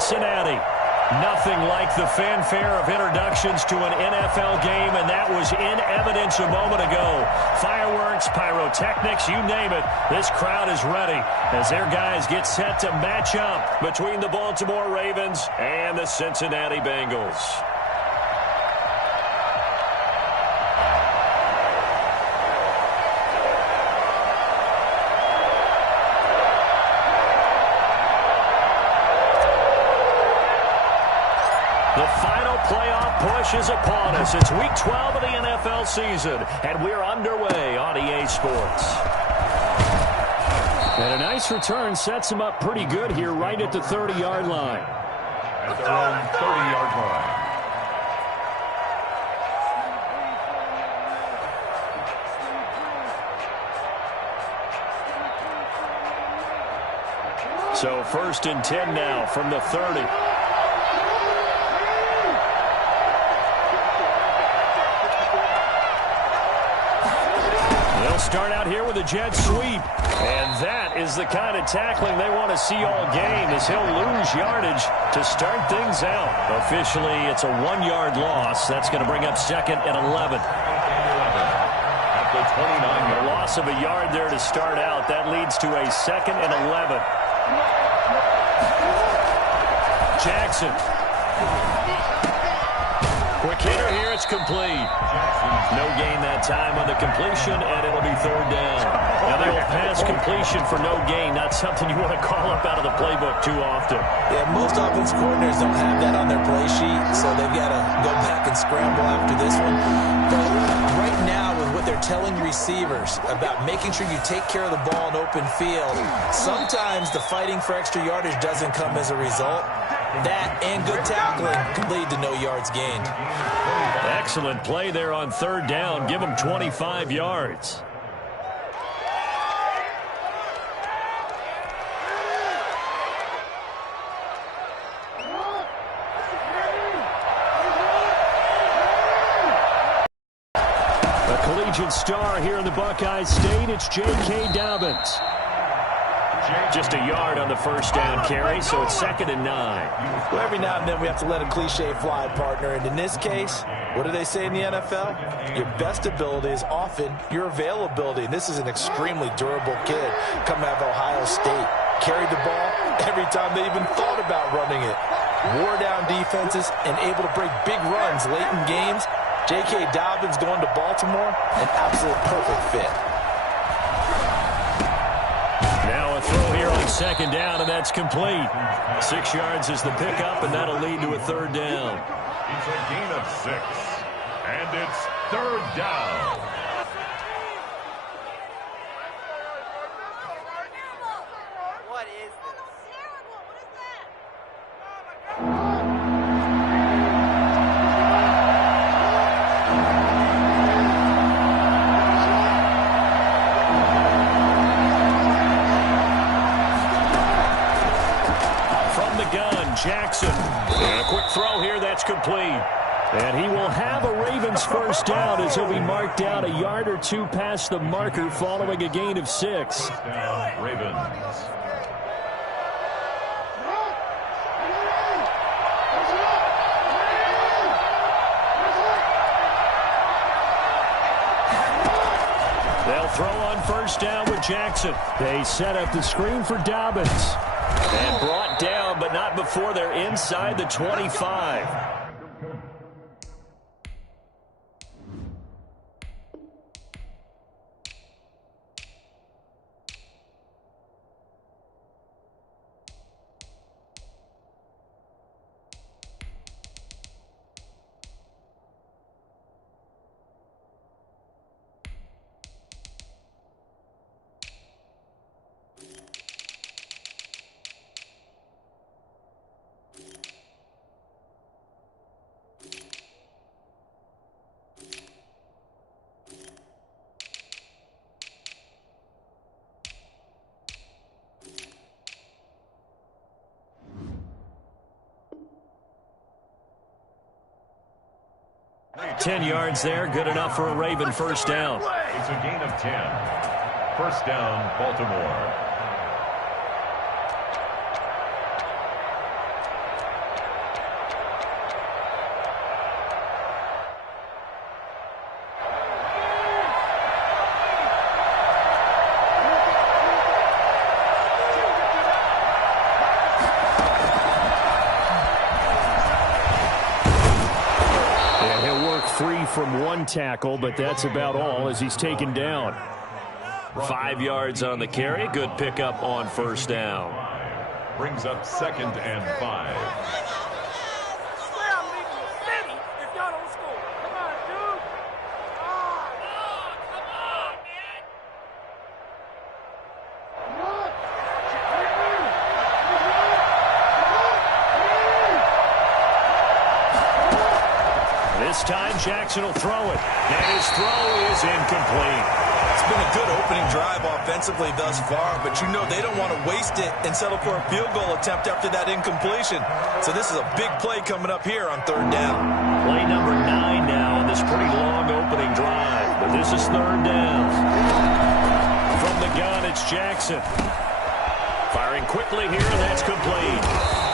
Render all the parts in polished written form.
Cincinnati. Nothing like the fanfare of introductions to an NFL game, and that was in evidence a moment ago. Fireworks, pyrotechnics, you name it. This crowd is ready as their guys get set to match up between the Baltimore Ravens and the Cincinnati Bengals. The final playoff push is upon us. It's Week 12 of the NFL season, and we're underway on EA Sports. And a nice return sets him up pretty good here right at the 30-yard line. At their own 30-yard line. So 1st and 10 now from the 30. Start out here with a jet sweep. And that is the kind of tackling they want to see all game, as he'll lose yardage to start things out. Officially, it's a 1-yard loss. That's going to bring up 2nd and 11. At the 29-yard line. A loss of a yard there to start out. That leads to a 2nd and 11. Jackson. Quick hitter here, it's complete. No gain that time on the completion, and it'll be 3rd down. Now, the old pass completion for no gain, not something you want to call up out of the playbook too often. Yeah, most offense coordinators don't have that on their play sheet, so they've got to go back and scramble after this one. But right now, with what they're telling receivers about making sure you take care of the ball in open field, sometimes the fighting for extra yardage doesn't come as a result. That and good tackling can lead to no yards gained. Excellent play there on 3rd down. Give them 25 yards. A collegiate star here in the Buckeye State. It's J.K. Dobbins. Just a yard on the 1st down carry, so it's 2nd and 9. Well, every now and then we have to let a cliche fly, partner. And in this case, what do they say in the NFL? Your best ability is often your availability. And this is an extremely durable kid coming out of Ohio State. Carried the ball every time they even thought about running it. Wore down defenses and able to break big runs late in games. J.K. Dobbins going to Baltimore, an absolute perfect fit. Now a throw here on 2nd down, and that's complete. 6 yards is the pickup, and that'll lead to a 3rd down. It's a gain of 6, and it's 3rd down. What is this? Jackson. And a quick throw here, that's complete. And he will have a Ravens 1st down as he'll be marked out a yard or 2 past the marker following a gain of 6. Down, Ravens. They'll throw on 1st down with Jackson. They set up the screen for Dobbins. And brought down, but not before they're inside the 25. Ten yards there, good enough for a Raven 1st down. It's a gain of 10. 1st down, Baltimore. free from one tackle, but that's about all as he's taken down. 5 yards on the carry. Good pickup on first down. Brings up 2nd and 5. This time Jackson will throw it, and his throw is incomplete. It's been a good opening drive offensively thus far, but you know they don't want to waste it and settle for a field goal attempt after that incompletion. So this is a big play coming up here on 3rd down. Play number 9 now on this pretty long opening drive, but this is 3rd down. From the gun, it's Jackson. Firing quickly here, and that's complete.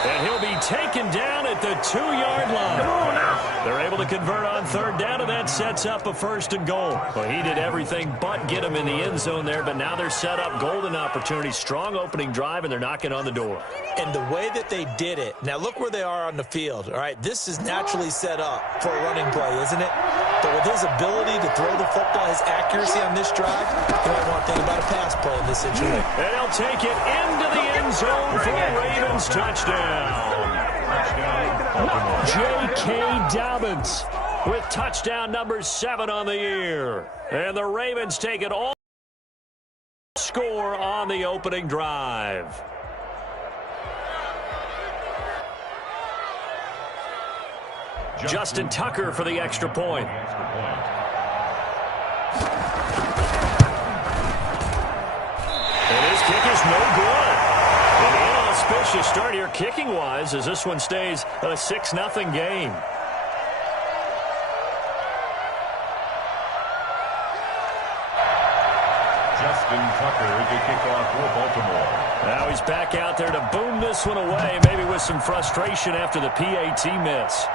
And he'll be taken down at the 2-yard line. Come on now. They're able to convert on 3rd down, and that sets up a 1st and goal. Well, he did everything but get him in the end zone there, but now they're set up golden opportunity. Strong opening drive, and they're knocking on the door. And the way that they did it, now look where they are on the field. All right, this is naturally set up for a running play, isn't it? But with his ability to throw the football, his accuracy on this drive, you might want to think about a pass play in this situation. And he'll take it into the end zone for a Ravens touchdown. J.K. Dobbins with touchdown number 7 on the year. And the Ravens take it all score on the opening drive. Justin Tucker for the extra point. And his kick is no good. An inauspicious start here kicking-wise as this one stays a 6-0 game. Justin Tucker to kick off for Baltimore. Now he's back out there to boom this one away, maybe with some frustration after the PAT miss.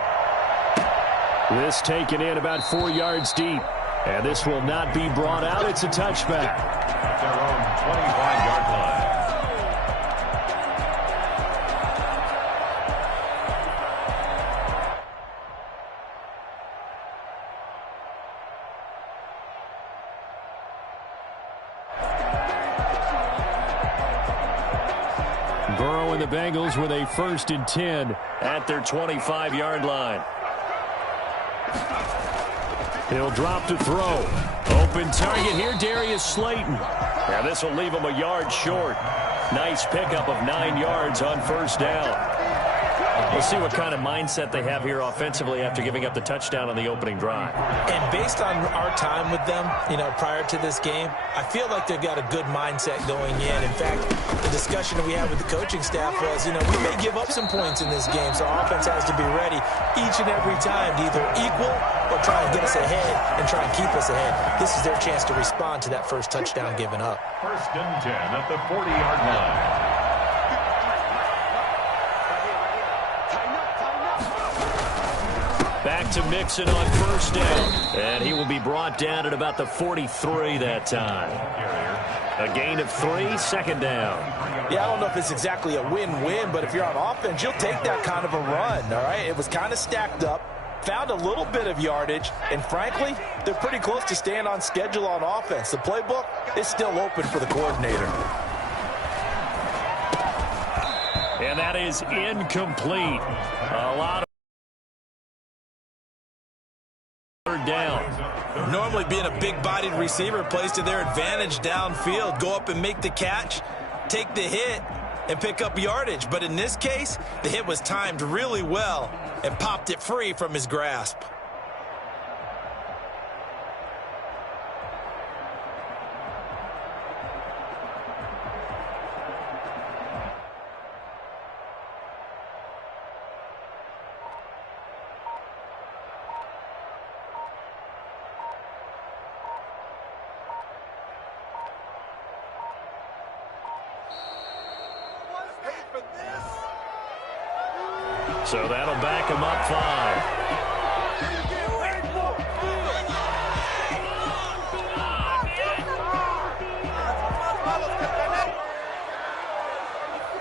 This taken in about 4 yards deep. And this will not be brought out. It's a touchback. At their own 25-yard line. Burrow and the Bengals with a 1st and 10 at their 25-yard line. He'll drop to throw. Open target here, Darius Slayton. Now this will leave him a yard short. Nice pickup of 9 yards on 1st down. We'll see what kind of mindset they have here offensively after giving up the touchdown on the opening drive. And based on our time with them, prior to this game, I feel like they've got a good mindset going in. In fact, the discussion that we had with the coaching staff was, we may give up some points in this game, so our offense has to be ready each and every time to either equal or try and get us ahead and try and keep us ahead. This is their chance to respond to that first touchdown given up. 1st and 10 at the 40-yard line. Back to Mixon on 1st down. And he will be brought down at about the 43 that time. A gain of 3, 2nd down. Yeah, I don't know if it's exactly a win-win, but if you're on offense, you'll take that kind of a run, all right? It was kind of stacked up, found a little bit of yardage, and frankly, they're pretty close to staying on schedule on offense. The playbook is still open for the coordinator. And that is incomplete. A lot of down. Normally being a big-bodied receiver plays to their advantage downfield. Go up and make the catch, take the hit, and pick up yardage. But in this case, the hit was timed really well and popped it free from his grasp. So that'll back him up 5.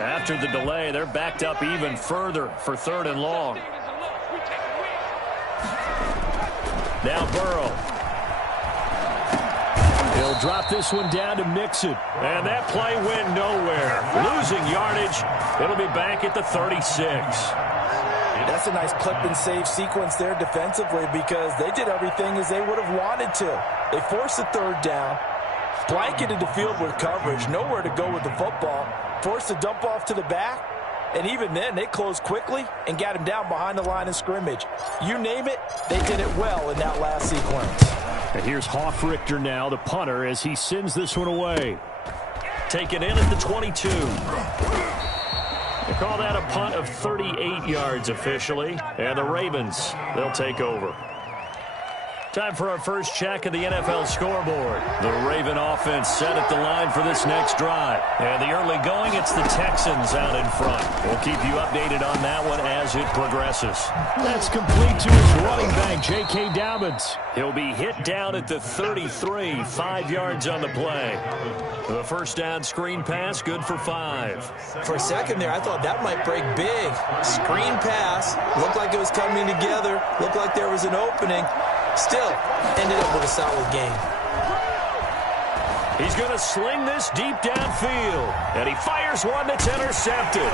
After the delay, they're backed up even further for 3rd and long. Now Burrow. He'll drop this one down to Mixon. And that play went nowhere. Losing yardage. It'll be back at the 36. That's a nice clip and save sequence there defensively because they did everything as they would have wanted to. They forced the third down, blanketed the field with coverage, nowhere to go with the football, forced the dump off to the back, and even then they closed quickly and got him down behind the line of scrimmage. You name it, they did it well in that last sequence. And here's Hofrichter now, the punter, as he sends this one away. Taken in at the 22. They call that a punt of 38 yards officially. And the Ravens, they'll take over. Time for our first check of the NFL scoreboard. The Raven offense set at the line for this next drive. And the early going, it's the Texans out in front. We'll keep you updated on that one as it progresses. That's complete to his running back, J.K. Dobbins. He'll be hit down at the 33, 5 yards on the play. The first down screen pass, good for 5. For a second there, I thought that might break big. Screen pass, looked like it was coming together, looked like there was an opening. Still, ended up with a solid game. He's going to sling this deep downfield. And he fires one that's intercepted.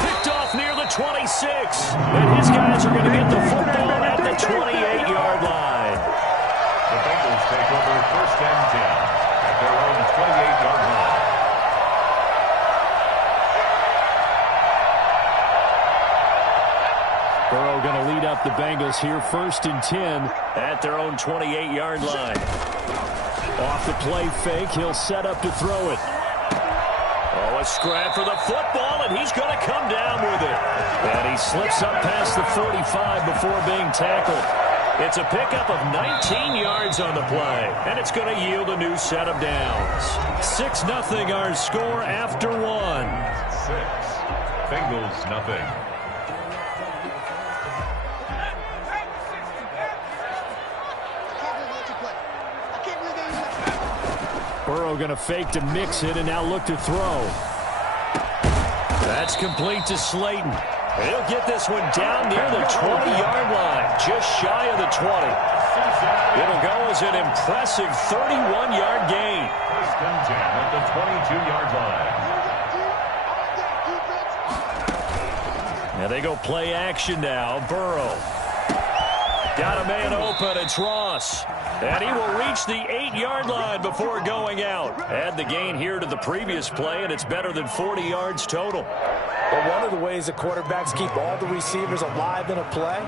Picked off near the 26. And his guys are going to get the football at the 28-yard line. The Bengals take over first and 10 at their own 28-yard line. Burrow going to lead up the Bengals here first and 10 at their own 28-yard line. Off the play fake, he'll set up to throw it. Oh, a scrap for the football, and he's going to come down with it. And he slips up past the 45 before being tackled. It's a pickup of 19 yards on the play, and it's going to yield a new set of downs. 6-0 our score after one. 6. Bengals nothing. Burrow going to fake to mix it and now look to throw. That's complete to Slayton. He'll get this one down near the 20-yard line, just shy of the 20. It'll go as an impressive 31-yard gain. First and 10 at the 22-yard line. Now they go play action now. Burrow. Got a man open. It's Ross. And he will reach the 8-yard line before going out. Add the gain here to the previous play, and it's better than 40 yards total. But one of the ways the quarterbacks keep all the receivers alive in a play,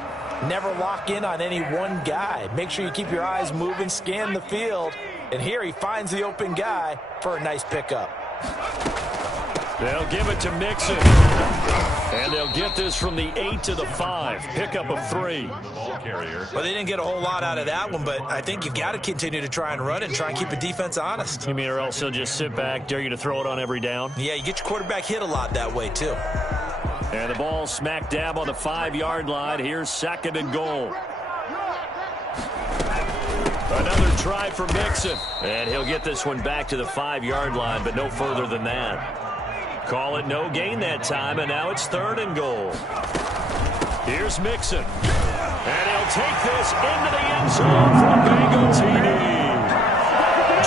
never lock in on any one guy. Make sure you keep your eyes moving, scan the field. And here he finds the open guy for a nice pickup. They'll give it to Mixon. And they'll get this from the 8 to the 5. Pickup of 3. Well, they didn't get a whole lot out of that one, but I think you've got to continue to try and run and try and keep the defense honest. You mean or else they'll just sit back, dare you to throw it on every down? Yeah, you get your quarterback hit a lot that way, too. And the ball smack dab on the 5-yard line. Here's second and goal. Another try for Mixon. And he'll get this one back to the 5-yard line, but no further than that. Call it no gain that time, and now it's third and goal. Here's Mixon. And he'll take this into the end zone for a Bengal TD.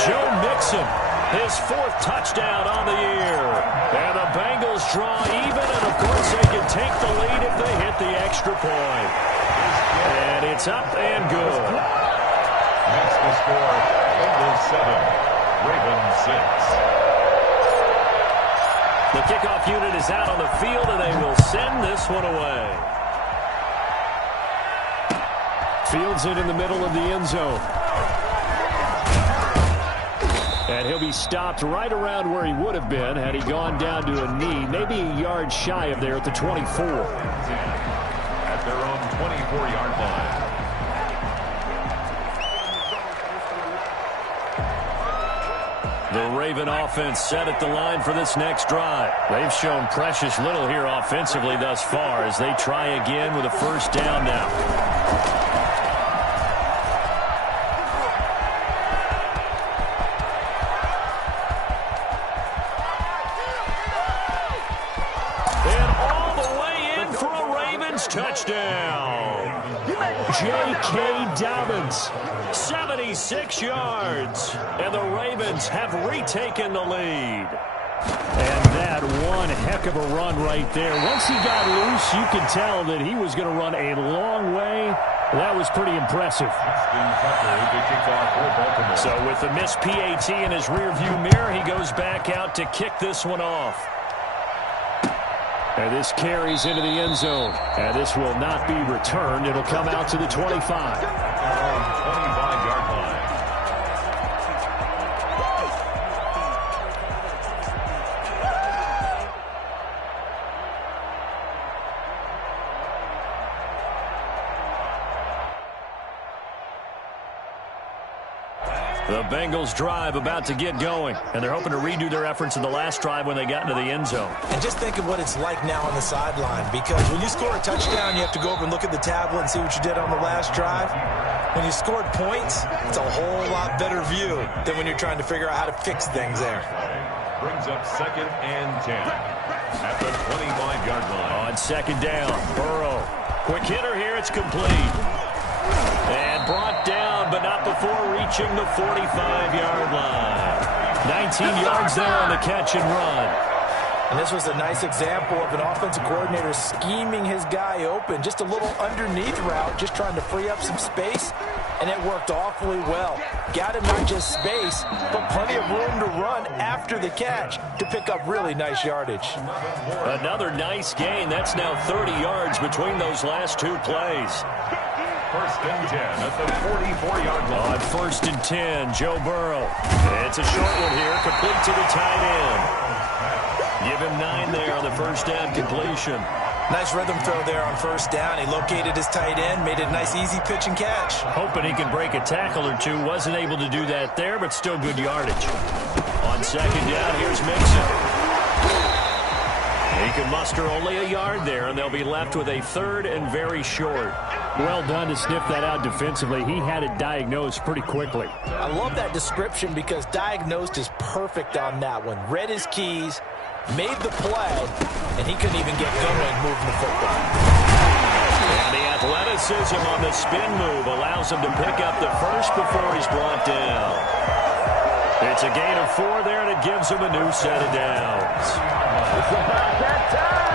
Joe Mixon, his 4th touchdown on the year. And the Bengals draw even, and of course they can take the lead if they hit the extra point. And it's up and good. That's the score. Bengals 7, Ravens 6. The kickoff unit is out on the field, and they will send this one away. Fields it in the middle of the end zone. And he'll be stopped right around where he would have been had he gone down to a knee, maybe a yard shy of there at the 24. At their own 24-yard line. The Raven offense set at the line for this next drive. They've shown precious little here offensively thus far as they try again with a first down now. And all the way in for a Ravens touchdown. J.K. Dobbins, 76 yards. And the Ravens have retaken the lead. And that one heck of a run right there. Once he got loose, you could tell that he was going to run a long way. That was pretty impressive. So with the missed PAT in his rearview mirror, he goes back out to kick this one off. And this carries into the end zone. And this will not be returned. It'll come out to the 25. 25-yard line. The Bengals drive about to get going, and they're hoping to redo their efforts in the last drive when they got into the end zone. And just think of what it's like now on the sideline, because when you score a touchdown, you have to go over and look at the tablet and see what you did on the last drive. When you scored points, it's a whole lot better view than when you're trying to figure out how to fix things there. Brings up 2nd and 10 at the 25-yard line. On 2nd down, Burrow. Quick hitter here, it's complete. And brought down, but not before reaching the 45-yard line. 19 yards there on the catch and run. And this was a nice example of an offensive coordinator scheming his guy open. Just a little underneath route, just trying to free up some space, and it worked awfully well. Got him not just space, but plenty of room to run after the catch to pick up really nice yardage. Another nice gain. That's now 30 yards between those last two plays. 1st and 10 at the 44-yard line. On 1st and 10, Joe Burrow. It's a short one here, complete to the tight end. Give him 9 there on the first down completion. Nice rhythm throw there on 1st down. He located his tight end, made it a nice easy pitch and catch. Hoping he could break a tackle or two. Wasn't able to do that there, but still good yardage. On 2nd down, here's Mixon. He can muster only a yard there, and they'll be left with a 3rd and very short. Well done to sniff that out defensively. He had it diagnosed pretty quickly. I love that description because diagnosed is perfect on that one. Read his keys, made the play, and he couldn't even get going moving the football. And the athleticism on the spin move allows him to pick up the first before he's brought down. It's a gain of 4 there, and it gives him a new set of downs. It's about that time.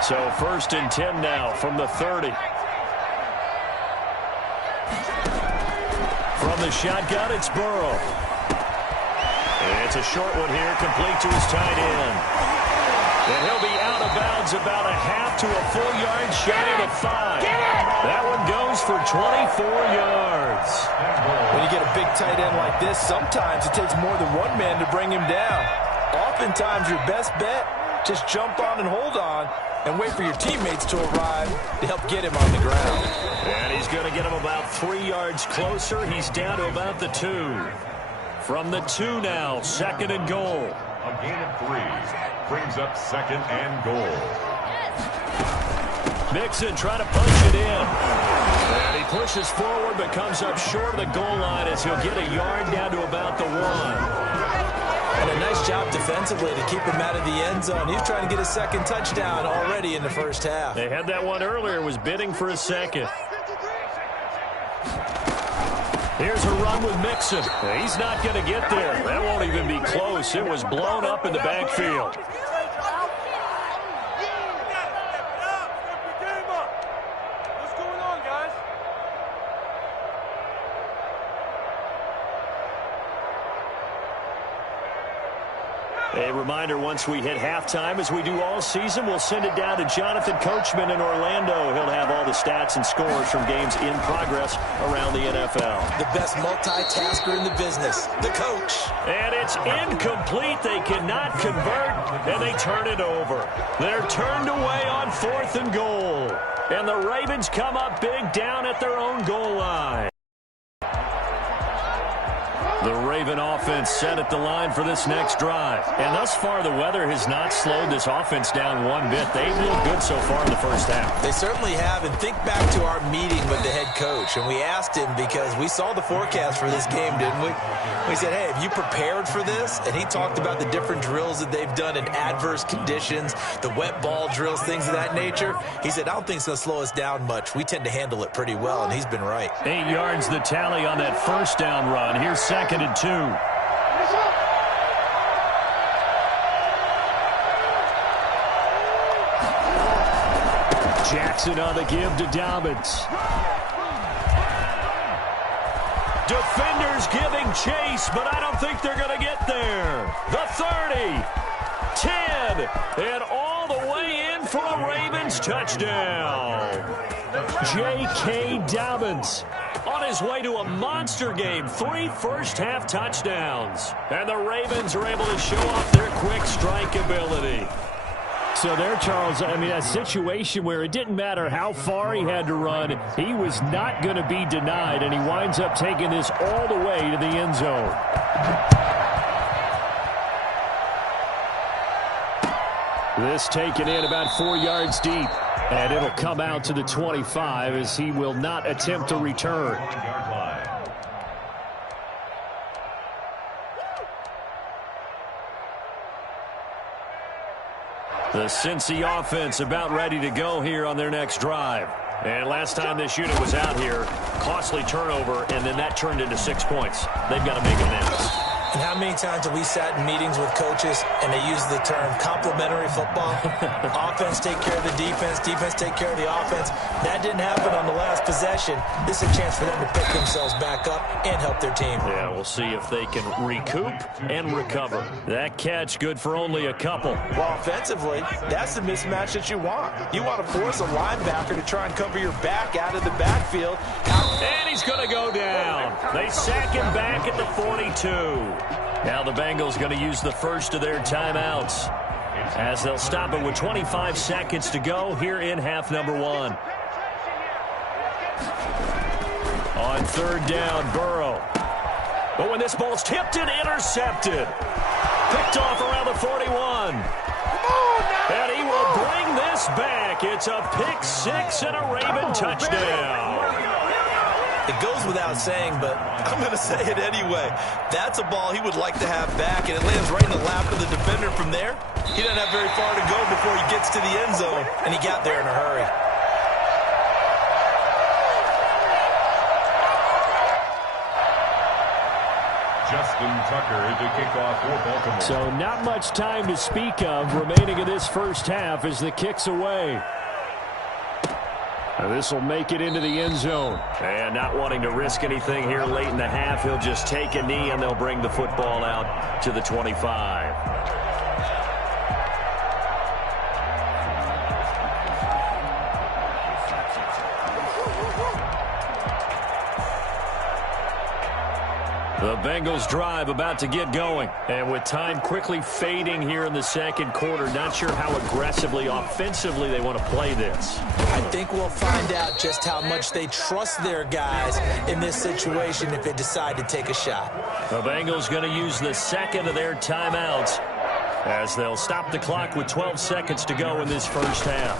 So 1st and 10 now from the 30. From the shotgun, it's Burrow. It's a short one here, complete to his tight end. And he'll be out of bounds about a half to a full yard shy of the 5. That one goes for 24 yards. When you get a big tight end like this, sometimes it takes more than one man to bring him down. Oftentimes, your best bet, just jump on and hold on and wait for your teammates to arrive to help get him on the ground. And he's going to get him about 3 yards closer. He's down to about the 2. From the 2 now, 2nd and goal. A gain of 3 brings up 2nd and goal. Mixon trying to punch it in. And he pushes forward but comes up short of the goal line as he'll get a yard down to about the 1. And a nice job defensively to keep him out of the end zone. He's trying to get a 2nd touchdown already in the first half. They had that one earlier, was bidding for a 2nd. Here's a run with Mixon. He's not going to get there. That won't even be close. It was blown up in the backfield. A reminder, once we hit halftime, as we do all season, we'll send it down to Jonathan Coachman in Orlando. He'll have all the stats and scores from games in progress around the NFL. The best multitasker in the business, the coach. And it's incomplete. They cannot convert, and they turn it over. They're turned away on 4th and goal. And the Ravens come up big down at their own goal line. The Raven offense set at the line for this next drive. And thus far, the weather has not slowed this offense down one bit. They've looked good so far in the first half. They certainly have. And think back to our meeting with the head coach. And we asked him because we saw the forecast for this game, didn't we? We said, hey, have you prepared for this? And he talked about the different drills that they've done in adverse conditions, the wet ball drills, things of that nature. He said, I don't think it's going to slow us down much. We tend to handle it pretty well, and he's been right. 8 yards the tally on that first down run. Here's 2nd and 2. Jackson on the give to Dobbins. Defenders giving chase, but I don't think they're going to get there. The 30, 10, and all the way in for a Ravens touchdown. J.K. Dobbins on his way to a monster game. 3 first-half touchdowns. And the Ravens are able to show off their quick strike ability. So there, Charles, I mean, a situation where it didn't matter how far he had to run, he was not going to be denied, and he winds up taking this all the way to the end zone. This taken in about 4 yards deep, and it'll come out to the 25 as he will not attempt to return. The Cincy offense about ready to go here on their next drive. And last time this unit was out here, costly turnover, and then that turned into 6 points. They've got to make amends. And how many times have we sat in meetings with coaches and they use the term complementary football? Offense take care of the defense, defense take care of the offense. That didn't happen on the last possession. This is a chance for them to pick themselves back up and help their team. Yeah, we'll see if they can recoup and recover. That catch good for only a couple. Well, offensively, that's the mismatch that you want. You want to force a linebacker to try and cover your back out of the backfield. And he's going to go down. They sack him back at the 42. Now the Bengals going to use the first of their timeouts as they'll stop it with 25 seconds to go here in half number 1. On 3rd down, Burrow. But when this ball's tipped and intercepted, picked off around the 41. And he will bring this back. It's a pick 6 and a Raven touchdown. It goes without saying, but I'm going to say it anyway. That's a ball he would like to have back, and it lands right in the lap of the defender from there. He doesn't have very far to go before he gets to the end zone, and he got there in a hurry. Justin Tucker to kick off for Baltimore. So not much time to speak of remaining in this first half as the kick's away. This will make it into the end zone. And not wanting to risk anything here late in the half, he'll just take a knee and they'll bring the football out to the 25. The Bengals drive about to get going. And with time quickly fading here in the second quarter, not sure how aggressively, offensively they want to play this. I think we'll find out just how much they trust their guys in this situation if they decide to take a shot. The Bengals going to use the second of their timeouts as they'll stop the clock with 12 seconds to go in this first half.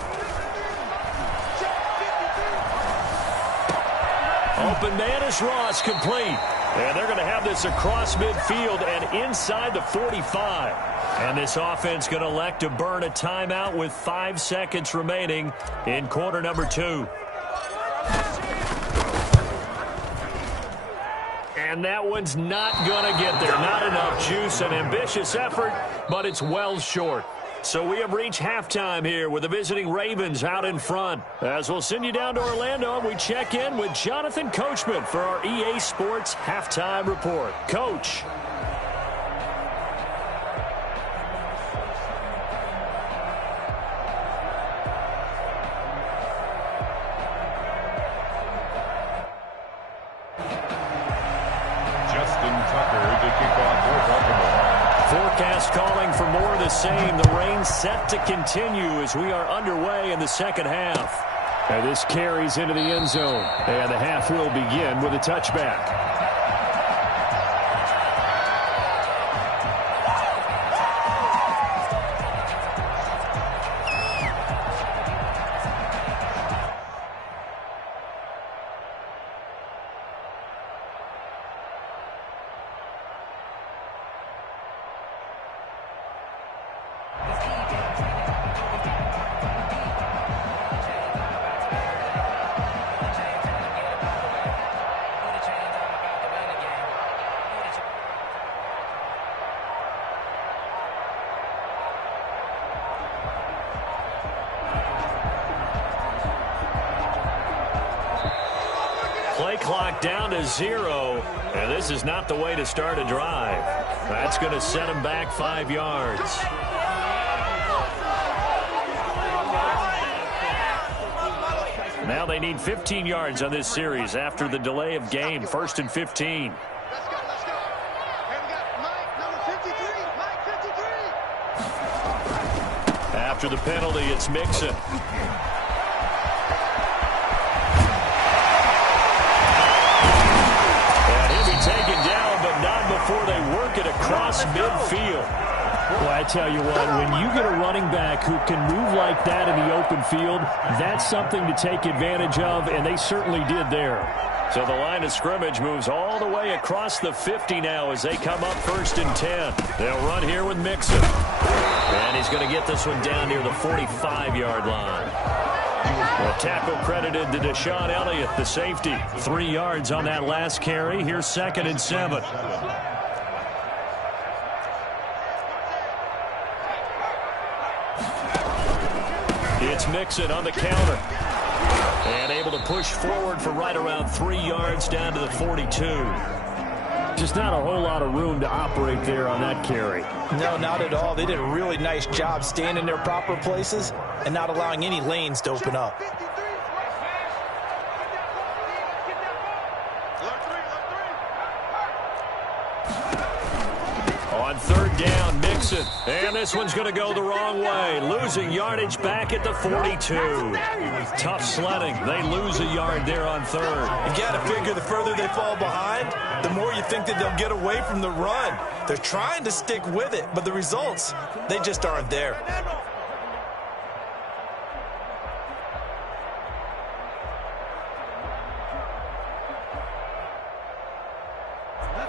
Open man is Ross, complete. And they're going to have this across midfield and inside the 45. And this offense going to elect to burn a timeout with 5 seconds remaining in quarter number 2. And that one's not going to get there. Not enough juice, an ambitious effort, but it's well short. So we have reached halftime here with the visiting Ravens out in front. As we'll send you down to Orlando, we check in with Jonathan Coachman for our EA Sports Halftime Report. Coach. Justin Tucker to kick off for Baltimore. Forecast calling for more of the same. The rain set to continue as we are underway in the second half. And this carries into the end zone. And the half will begin with a touchback. clock down to 0, and this is not the way to start a drive. That's going to set him back 5 yards. Now they need 15 yards on this series after the delay of game. 1st and 15. After the penalty, it's Mixon. And he'll be taken down, but not before they work it across midfield. Well, I tell you what, when you get a running back who can move like that in the open field, that's something to take advantage of, and they certainly did there. So the line of scrimmage moves all the way across the 50 now as they come up 1st and 10. They'll run here with Mixon. And he's going to get this one down near the 45-yard line. Well, tackle credited to Deshaun Elliott, the safety. 3 yards on that last carry. Here's 2nd and 7. It's Mixon on the counter. And able to push forward for right around 3 yards down to the 42. Just not a whole lot of room to operate there on that carry. No, not at all. They did a really nice job staying in their proper places and not allowing any lanes to open up. On 3rd down, Mixon. And this one's going to go the wrong way. Losing yardage back at the 42. Tough sledding. They lose a yard there on 3rd. You got to figure the further they fall behind, the more you think that they'll get away from the run. They're trying to stick with it, but the results, they just aren't there.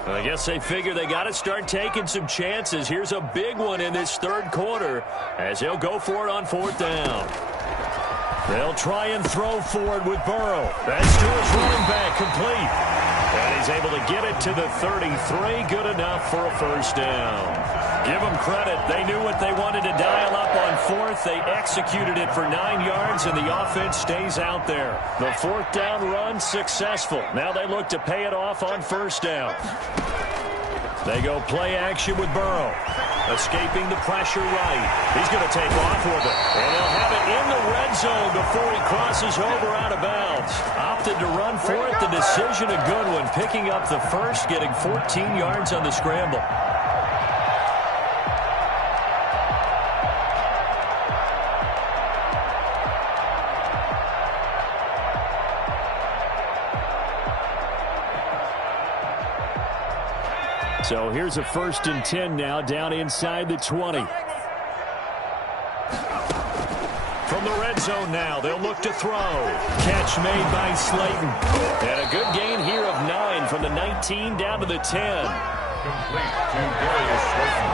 I guess they figure they got to start taking some chances. Here's a big one in this 3rd quarter as they'll go for it on 4th down. They'll try and throw forward with Burrow. That's to his running back, complete. And he's able to get it to the 33. Good enough for a 1st down. Give them credit. They knew what they wanted to dial up on 4th. They executed it for 9 yards, and the offense stays out there. The 4th down run successful. Now they look to pay it off on 1st down. They go play action with Burrow. Escaping the pressure right. He's going to take off with it. And they'll have it in the red zone before he crosses over out of bounds. Opted to run for it. The decision a good one. Picking up the 1st, getting 14 yards on the scramble. So here's a 1st and 10 now down inside the 20. From the red zone now, they'll look to throw. Catch made by Slayton. And a good gain here of 9 from the 19 down to the 10. Complete to Darius Slayton.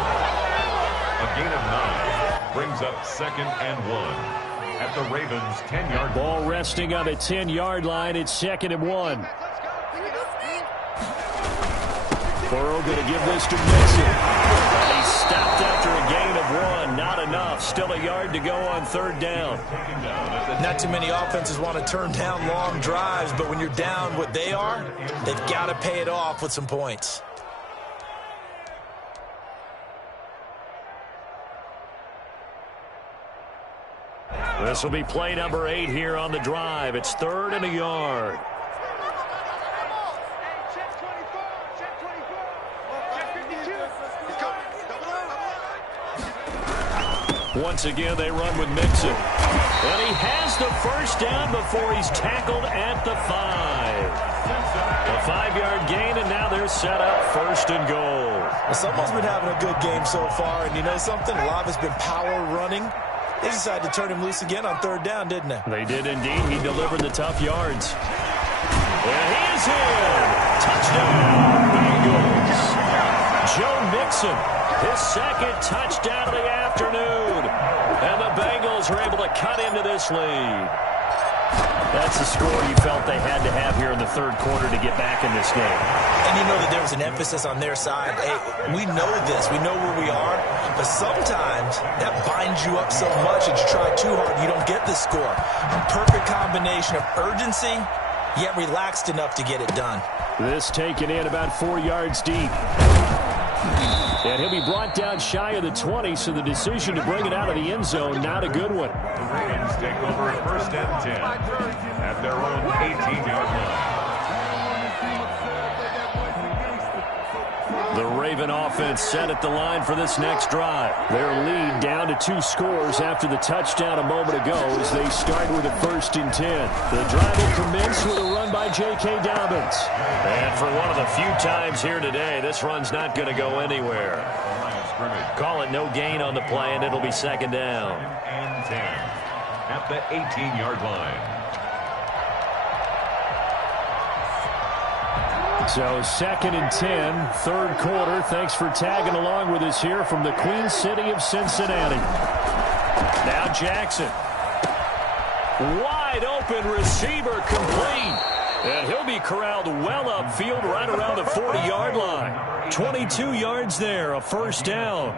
A gain of 9 brings up 2nd and 1 at the Ravens' 10-yard line. Ball resting on the 10-yard line. It's 2nd and 1. Burrow going to give this to Mixon. And he stopped after a gain of 1. Not enough. Still a yard to go on 3rd down. Not too many offenses want to turn down long drives, but when you're down what they are, they've got to pay it off with some points. This will be play number 8 here on the drive. It's 3rd and a yard. Once again, they run with Mixon. And he has the 1st down before he's tackled at the 5. A 5-yard gain, and now they're set up 1st and goal. Well, someone's been having a good game so far, and you know something? A lot of it's been power running. They decided to turn him loose again on 3rd down, didn't they? They did indeed. He delivered the tough yards. And he is in. Touchdown, Bengals. Joe Mixon, his 2nd touchdown of the afternoon. And the Bengals are able to cut into this lead. That's the score you felt they had to have here in the 3rd quarter to get back in this game. And you know that there was an emphasis on their side. Hey, we know this. We know where we are. But sometimes that binds you up so much that you try too hard and you don't get the score. A perfect combination of urgency yet relaxed enough to get it done. This taken in about 4 yards deep. And he'll be brought down shy of the 20, so the decision to bring it out of the end zone, not a good one. The Ravens take over at 1st and 10 at their own 18-yard line. The Raven offense set at the line for this next drive. Their lead down to 2 scores after the touchdown a moment ago as they start with a 1st and 10. The drive will commence with a run by J.K. Dobbins. And for one of the few times here today, this run's not going to go anywhere. Call it no gain on the play, and it'll be 2nd down. And 10 at the 18-yard line. So 2nd and 10, 3rd quarter. Thanks for tagging along with us here from the Queen City of Cincinnati. Now Jackson. Wide open receiver complete. And he'll be corralled well upfield right around the 40-yard line. 22 yards there, a 1st down.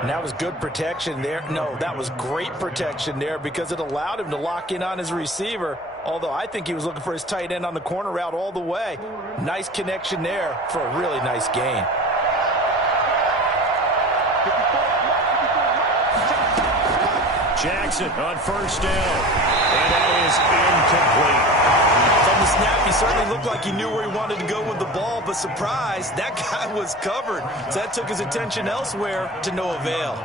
And that was good protection there. No, that was great protection there because it allowed him to lock in on his receiver. Although I think he was looking for his tight end on the corner route all the way. Nice connection there for a really nice gain. Jackson on 1st down. And that is incomplete. From the snap, he certainly looked like he knew where he wanted to go with the ball, but surprise, that guy was covered. So that took his attention elsewhere to no avail.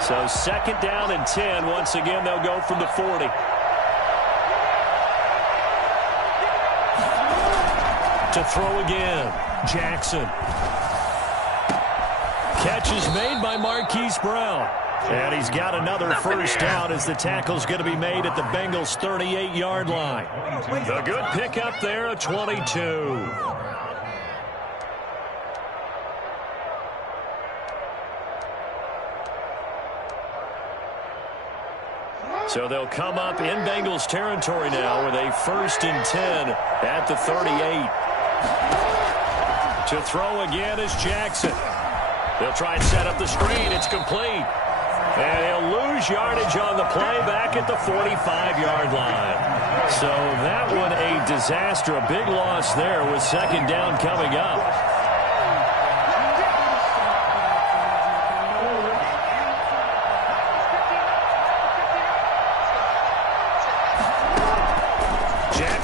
So 2nd down and 10. Once again, they'll go from the 40. To throw again, Jackson. Catch is made by Marquise Brown. And he's got another 1st down as the tackle's going to be made at the Bengals' 38-yard line. A good pickup there, a 22. So they'll come up in Bengals territory now with a 1st and 10 at the 38. To throw again is Jackson. They'll try and set up the screen. It's complete. And he'll lose yardage on the play back at the 45-yard line. So that one a disaster, a big loss there with 2nd down coming up.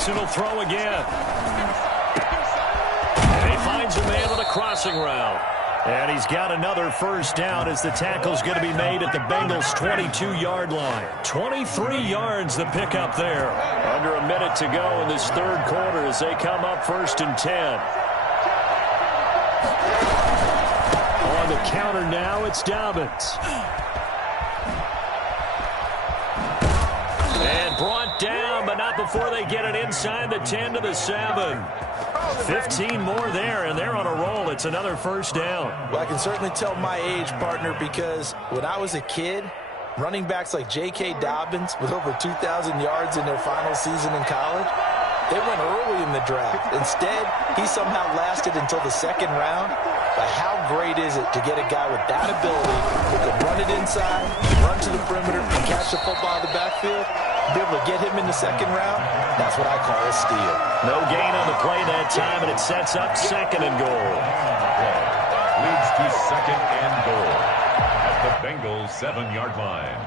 Will throw again. And he finds a man on a crossing route. And he's got another 1st down as the tackle's going to be made at the Bengals' 22-yard line. 23 yards the pickup there. Under a minute to go in this 3rd quarter as they come up 1st and 10. On the counter now, it's Dobbins. And brought down, but not before they get it inside the 10 to the 7. 15 more there, and they're on a roll. It's another 1st down. Well, I can certainly tell my age, partner, because when I was a kid, running backs like J.K. Dobbins with over 2,000 yards in their final season in college, they went early in the draft. Instead, he somehow lasted until the 2nd round. But how great is it to get a guy with that ability who can run it inside, run to the perimeter, and catch the football in the backfield? Be able to get him in the 2nd round, that's what I call a steal. No gain on the play that time, and it sets up 2nd and goal. Leads to 2nd and goal at the Bengals' 7-yard line.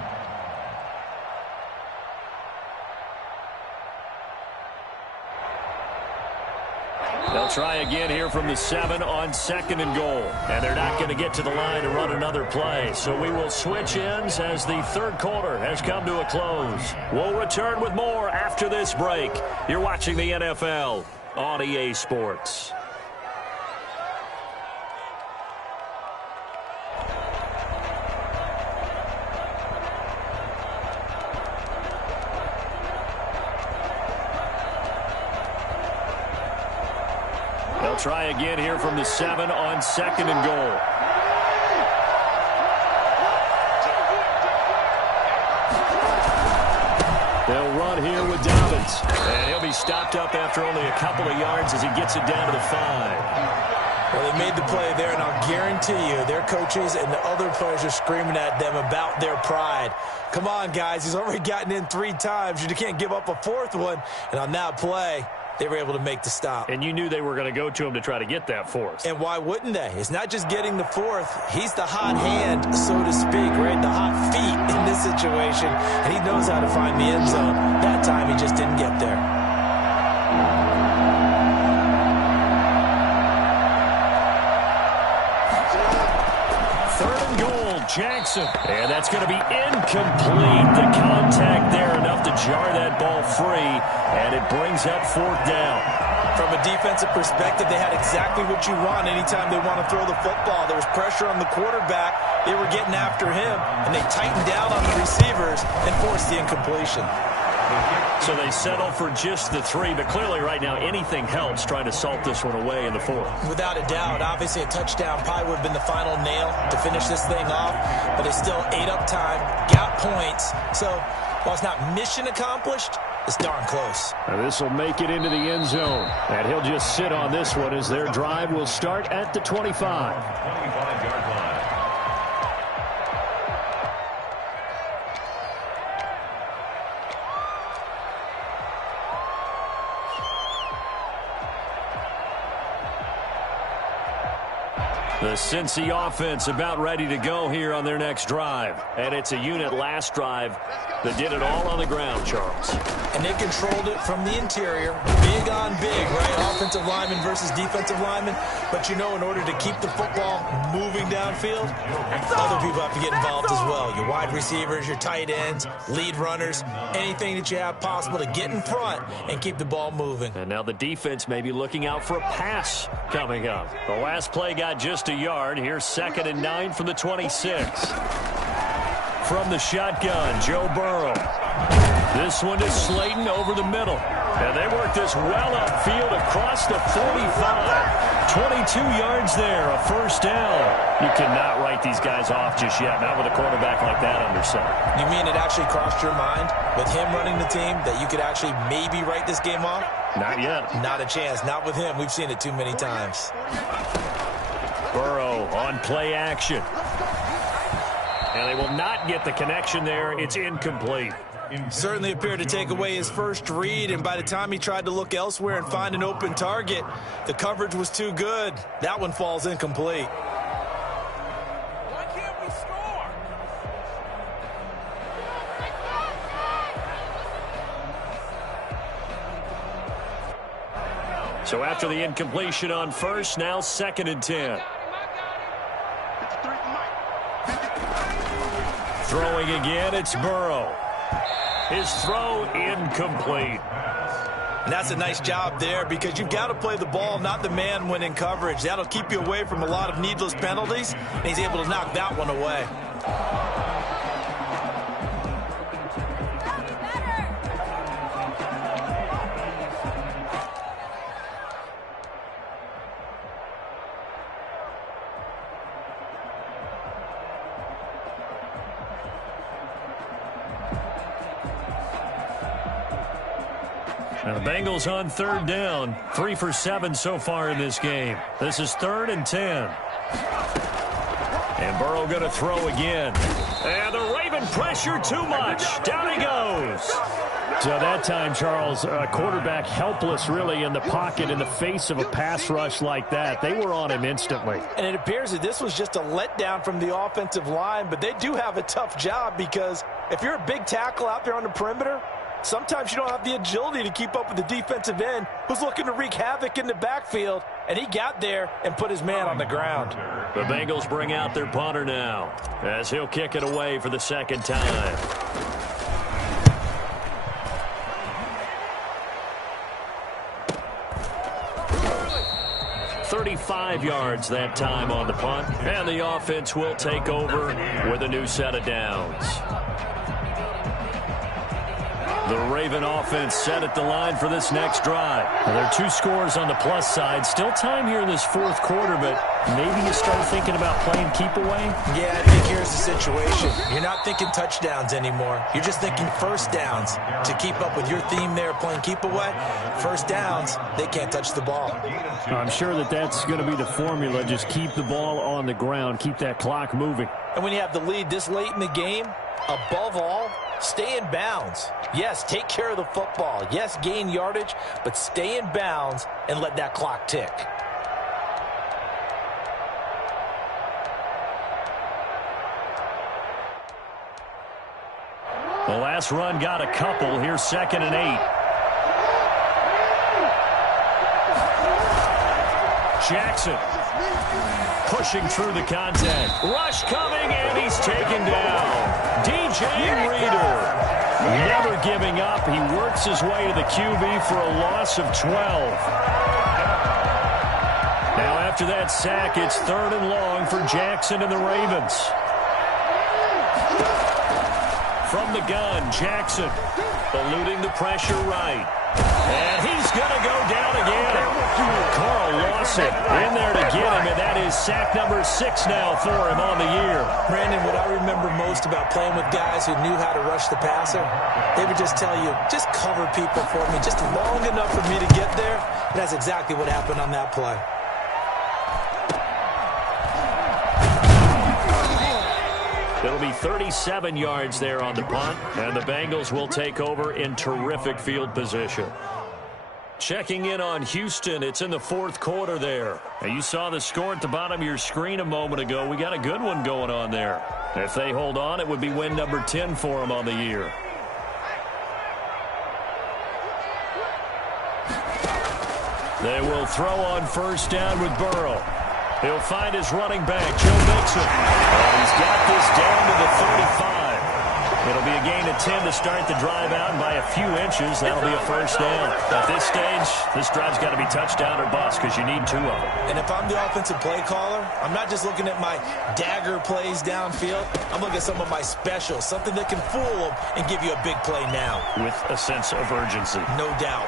They'll try again here from the 7 on 2nd and goal. And they're not going to get to the line to run another play. So we will switch ends as the 3rd quarter has come to a close. We'll return with more after this break. You're watching the NFL on EA Sports. Try again here from the 7 on 2nd and goal. They'll run here with Dobbins. And he'll be stopped up after only a couple of yards as he gets it down to the 5. Well, they made the play there, and I'll guarantee you their coaches and the other players are screaming at them about their pride. Come on, guys. He's already gotten in 3 times. You can't give up a 4th one. And on that play, they were able to make the stop. And you knew they were going to go to him to try to get that 4th. And why wouldn't they? It's not just getting the 4th. He's the hot hand, so to speak, right? The hot feet in this situation. And he knows how to find the end zone. That time, he just didn't get there. Jackson. And that's going to be incomplete. The contact there enough to jar that ball free, and it brings up 4th down. From a defensive perspective, they had exactly what you want anytime they want to throw the football. There was pressure on the quarterback. They were getting after him, and they tightened down on the receivers and forced the incompletion. So they settle for just the 3, but clearly right now anything helps trying to salt this one away in the 4th. Without a doubt. Obviously a touchdown probably would have been the final nail to finish this thing off, but they still ate up time, got points. So while it's not mission accomplished, it's darn close. Now this will make it into the end zone, and he'll just sit on this one as their drive will start at the 25. 25-yard line. The Cincy offense about ready to go here on their next drive. And it's a unit last drive that did it all on the ground, Charles. And they controlled it from the interior. Big on big, right? Offensive lineman versus defensive lineman. But you know, in order to keep the football moving downfield, other people have to get involved as well. Your wide receivers, your tight ends, lead runners, anything that you have possible to get in front and keep the ball moving. And now the defense may be looking out for a pass coming up. The last play got just a yard. Here's 2nd and 9 from the 26. From the shotgun, Joe Burrow. This one is Slayton over the middle. And they work this well upfield across the 45. 22 yards there, a 1st down. You cannot write these guys off just yet, not with a quarterback like that under center. You mean it actually crossed your mind with him running the team that you could actually maybe write this game off? Not yet. Not a chance. Not with him. We've seen it too many times. Burrow on play action. And they will not get the connection there. It's incomplete. Certainly appeared to take away his first read, and by the time he tried to look elsewhere and find an open target, the coverage was too good. That one falls incomplete. Why can't we score? So after the incompletion on 1st, now 2nd and 10. Throwing again, it's Burrow. His throw incomplete. And that's a nice job there because you've got to play the ball, not the man when in coverage. That'll keep you away from a lot of needless penalties, and he's able to knock that one away. Now the Bengals on 3rd down. 3 for 7 so far in this game. This is 3rd and 10. And Burrow going to throw again. And the Raven pressure too much. Down he goes. So that time, Charles, quarterback helpless really in the pocket in the face of a pass rush like that. They were on him instantly. And it appears that this was just a letdown from the offensive line, but they do have a tough job because if you're a big tackle out there on the perimeter, sometimes you don't have the agility to keep up with the defensive end who's looking to wreak havoc in the backfield, and he got there and put his man on the ground. The Bengals bring out their punter now as he'll kick it away for the 2nd time. 35 yards that time on the punt, and the offense will take over with a new set of downs. The Raven offense set at the line for this next drive. Well, there are 2 scores on the plus side. Still time here in this fourth quarter, but maybe you start thinking about playing keep away? Yeah, I think here's the situation. You're not thinking touchdowns anymore. You're just thinking first downs. To keep up with your theme there, playing keep away, first downs, they can't touch the ball. I'm sure that's going to be the formula. Just keep the ball on the ground. Keep that clock moving. And when you have the lead this late in the game, above all, stay in bounds. Yes, take care of the football. Yes, gain yardage, but stay in bounds and let that clock tick. The last run got a couple. Here's 2nd and 8. Jackson pushing through the contact. Rush coming, and he's taken down. DJ Reader never giving up. He works his way to the QB for a loss of 12. Now after that sack, it's 3rd and long for Jackson and the Ravens. From the gun, Jackson eluding the pressure right. And he's going to go down again. Carl Lawson in there to get him, and that is sack number 6 now for him on the year. Brandon, what I remember most about playing with guys who knew how to rush the passer, they would just tell you, just cover people for me, just long enough for me to get there. And that's exactly what happened on that play. It'll be 37 yards there on the punt, and the Bengals will take over in terrific field position. Checking in on Houston, it's in the 4th quarter there. And you saw the score at the bottom of your screen a moment ago. We got a good one going on there. If they hold on, it would be win number 10 for them on the year. They will throw on first down with Burrow. He'll find his running back, Joe Mixon. He's got this down to the 35. It'll be a gain of 10 to start the drive out, and by a few inches, that'll be a first down. At this stage, this drive's got to be touchdown or bust because you need 2 of them. And if I'm the offensive play caller, I'm not just looking at my dagger plays downfield. I'm looking at some of my specials, something that can fool them and give you a big play now. With a sense of urgency. No doubt.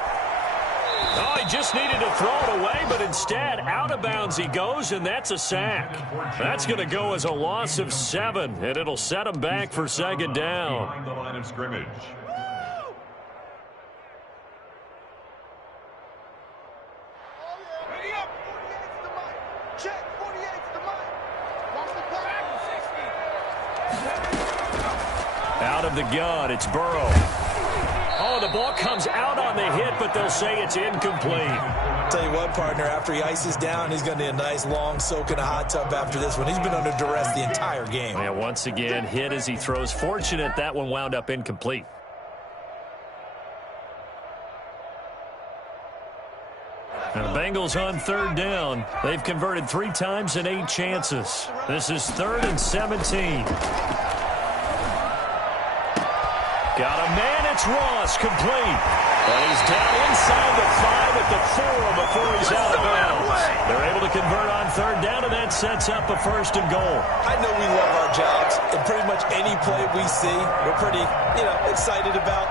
Oh, he just needed to throw it away, but instead, out of bounds he goes, and that's a sack. That's going to go as a loss of 7, and it'll set him back for 2nd down. Behind the line of scrimmage. Out of the gun, it's Burrow. Oh, the ball comes out on the hit, but they'll say it's incomplete. Tell you what, partner, after he ices down, he's going to need a nice long soak in a hot tub after this one. He's been under duress the entire game. Yeah, once again, hit as he throws. Fortunate that one wound up incomplete. And the Bengals on 3rd down. They've converted 3 times in 8 chances. This is 3rd and 17. Got a man, it's Ross, complete. But he's down inside the 5 at the 4 before he's out of bounds. They're able to convert on 3rd down, and that sets up a 1st and goal. I know we love our jobs, and pretty much any play we see, we're pretty, excited about.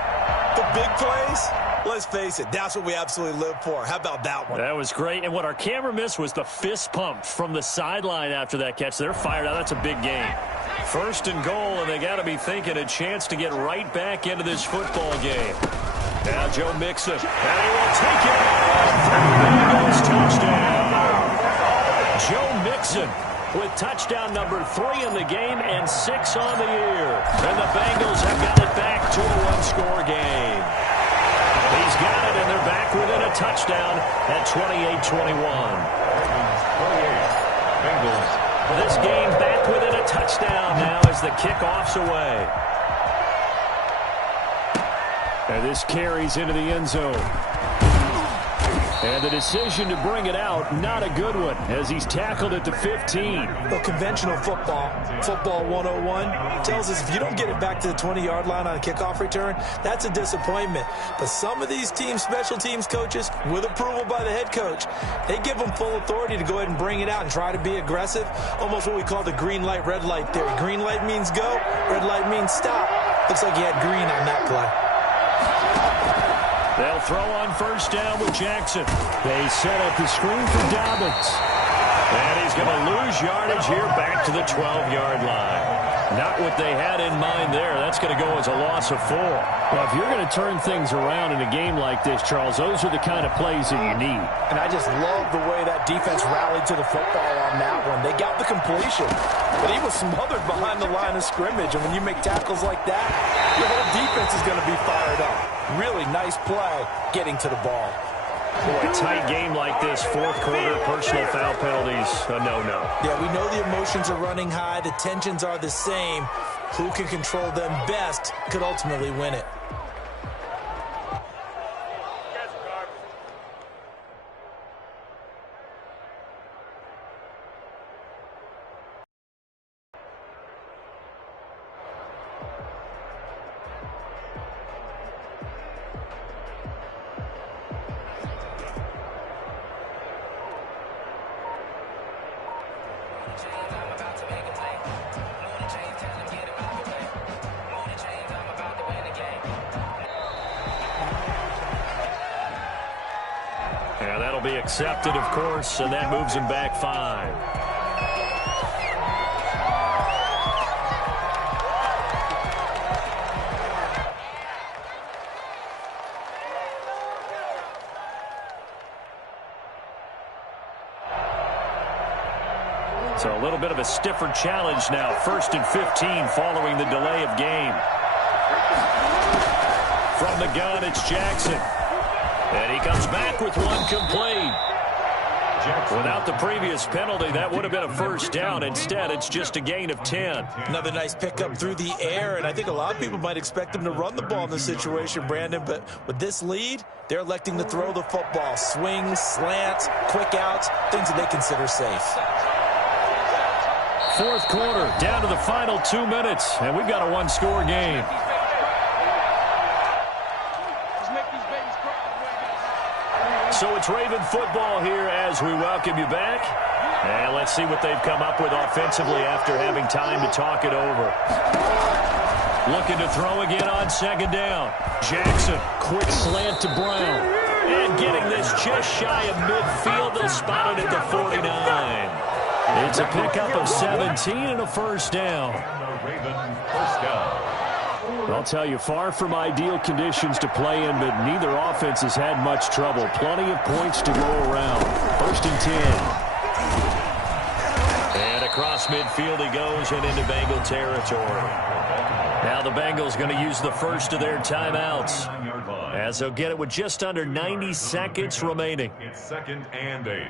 The big plays, let's face it, that's what we absolutely live for. How about that one? That was great, and what our camera missed was the fist pump from the sideline after that catch. They're fired out. That's a big game. 1st and goal, and they got to be thinking a chance to get right back into this football game. Now Joe Mixon, and he will take it out for the Bengals touchdown. Joe Mixon with touchdown number 3 in the game and 6 on the year. And the Bengals have got it back to a 1-score game. He's got it, and they're back within a touchdown at 28-21. Bengals. This game back within a touchdown now as the kickoff's away. And this carries into the end zone. And the decision to bring it out, not a good one, as he's tackled at the 15. Well, conventional football 101, tells us if you don't get it back to the 20-yard line on a kickoff return, that's a disappointment. But some of these special teams coaches, with approval by the head coach, they give them full authority to go ahead and bring it out and try to be aggressive, almost what we call the green light, red light theory. Green light means go, red light means stop. Looks like he had green on that play. They'll throw on first down with Jackson. They set up the screen for Dobbins. And he's going to lose yardage here back to the 12-yard line. Not what they had in mind there. That's going to go as a loss of 4. Well, if you're going to turn things around in a game like this, Charles, those are the kind of plays that you need. And I just love the way that defense rallied to the football on that one. They got the completion, but he was smothered behind the line of scrimmage. And when you make tackles like that, your whole defense is going to be fired up. Really nice play getting to the ball. Boy, a tight game like this, fourth quarter, personal foul penalties, a no-no. Yeah, we know the emotions are running high. The tensions are the same. Who can control them best could ultimately win it. Yeah, that'll be accepted, of course, and that moves him back 5. So a little bit of a stiffer challenge now. 1st and 15 following the delay of game. From the gun, it's Jackson. And he comes back with one complete. Without the previous penalty, that would have been a first down. Instead, it's just a gain of 10. Another nice pickup through the air, and I think a lot of people might expect him to run the ball in this situation, Brandon, but with this lead, they're electing to throw the football. Swings, slants, quick outs, things that they consider safe. Fourth quarter, down to the final 2 minutes, and we've got a one-score game. So it's Raven football here as we welcome you back. And let's see what they've come up with offensively after having time to talk it over. Looking to throw again on 2nd down. Jackson, quick slant to Brown. And getting this just shy of midfield. They'll spot it at the 49. It's a pickup of 17 and a first down. I'll tell you, far from ideal conditions to play in, but neither offense has had much trouble. Plenty of points to go around. 1st and 10. And across midfield he goes and into Bengal territory. Now the Bengals going to use the first of their timeouts, as they'll get it with just under 90 seconds remaining. It's 2nd and 8.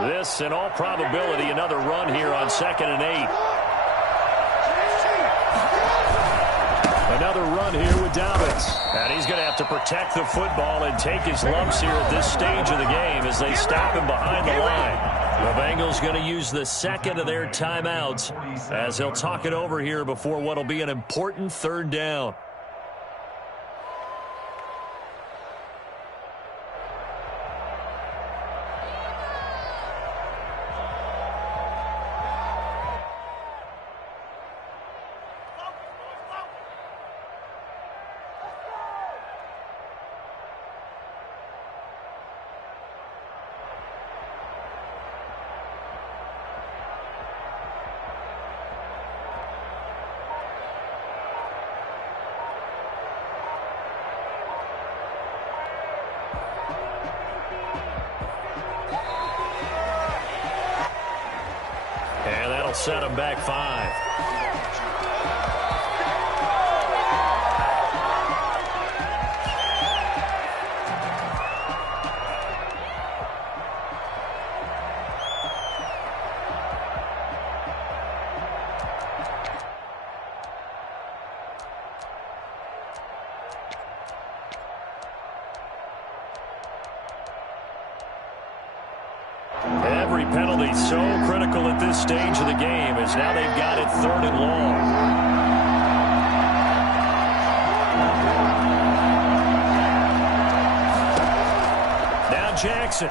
This, in all probability, another run here on 2nd and 8. Another run here with Dobbins. And he's going to have to protect the football and take his lumps here at this stage of the game as they stop him behind the line. The Bengals going to use the second of their timeouts as they'll talk it over here before what will be an important 3rd down. And that'll set them back 5. Every penalty so critical at this stage of the game as now they've got it 3rd and long. Now Jackson.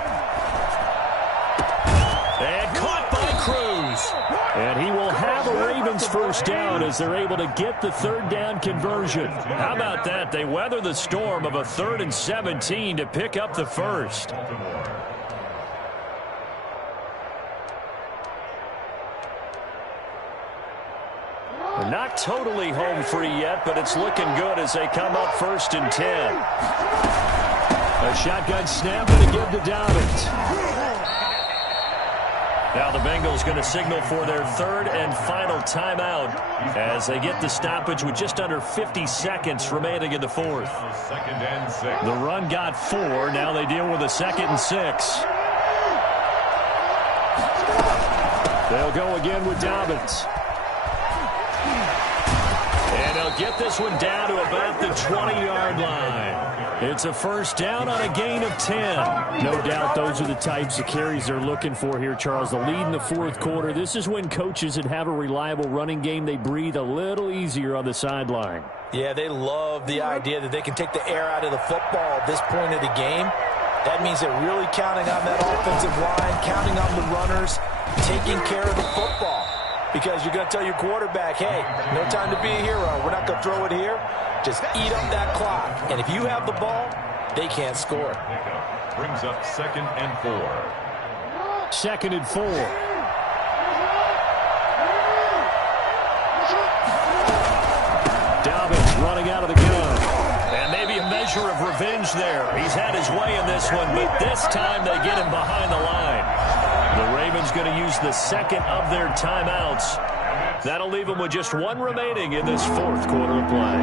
And caught by Cruz. And he will have a Ravens first down as they're able to get the third down conversion. How about that? They weather the storm of a 3rd and 17 to pick up the first. They're not totally home free yet, but it's looking good as they come up 1st and 10. A shotgun snap and a give to Dobbins. Now the Bengals going to signal for their 3rd and final timeout as they get the stoppage with just under 50 seconds remaining in the 4th. 2nd and 6. The run got 4. Now they deal with a 2nd and 6. They'll go again with Dobbins. And they'll get this one down to about the 20-yard line. It's a first down on a gain of 10. No doubt those are the types of carries they're looking for here, Charles. The lead in the 4th quarter. This is when coaches that have a reliable running game, they breathe a little easier on the sideline. Yeah, they love the idea that they can take the air out of the football at this point of the game. That means they're really counting on that offensive line, counting on the runners, taking care of the football. Because you're going to tell your quarterback, hey, no time to be a hero. We're not going to throw it here. Just eat up that clock. And if you have the ball, they can't score. Brings up 2nd and 4. 2nd and 4. Dobbins running out of the gun. And maybe a measure of revenge there. He's had his way in this one, but this time they get him behind the line. The Ravens going to use the 2nd of their timeouts. That'll leave them with just 1 remaining in this 4th quarter of play.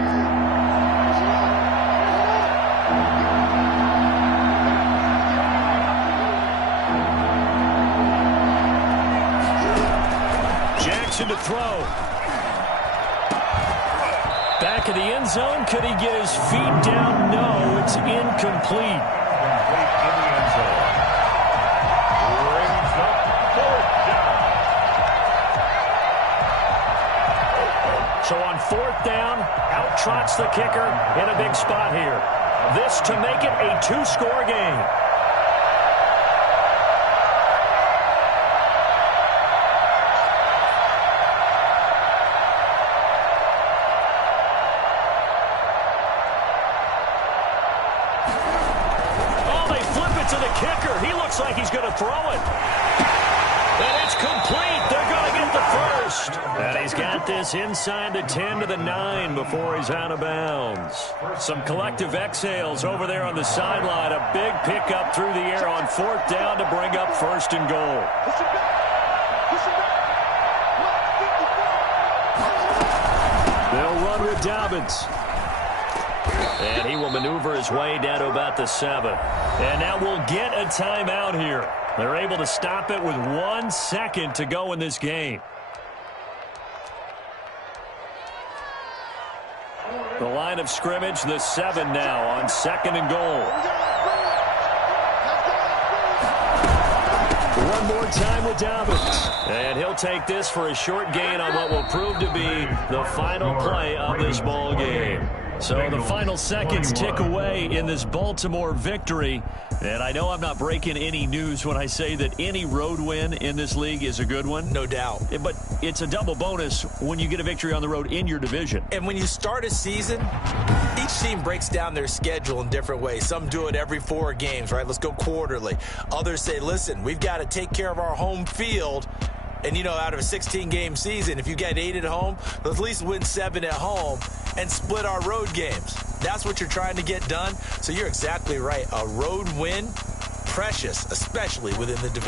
Jackson to throw. Back of the end zone. Could he get his feet down? No, it's incomplete. Complete in the end zone. Brings up 4th down. So on 4th down, out trots the kicker in a big spot here. This to make it a 2-score game. Oh, they flip it to the kicker. He looks like he's going to throw it. And it's complete. They're going to get the first. And he's got this inside the 10 to the 9 before he's out of bounds. Some collective exhales over there on the sideline. A big pickup through the air on 4th down to bring up 1st and goal. They'll run with Dobbins. And he will maneuver his way down to about the 7. And now we'll get a timeout here. They're able to stop it with 1 second to go in this game. The line of scrimmage, the 7 now on 2nd and goal. One more time with Dobbins. And he'll take this for a short gain on what will prove to be the final play of this ball game. So the final seconds tick away in this Baltimore victory. And I know I'm not breaking any news when I say that any road win in this league is a good one. No doubt. But it's a double bonus when you get a victory on the road in your division. And when you start a season, each team breaks down their schedule in different ways. Some do it every 4 games, right? Let's go quarterly. Others say, listen, we've got to take care of our home field. And, you know, out of a 16-game season, if you get 8 at home, let's at least win 7 at home and split our road games. That's what you're trying to get done. So you're exactly right. A road win, precious, especially within the division.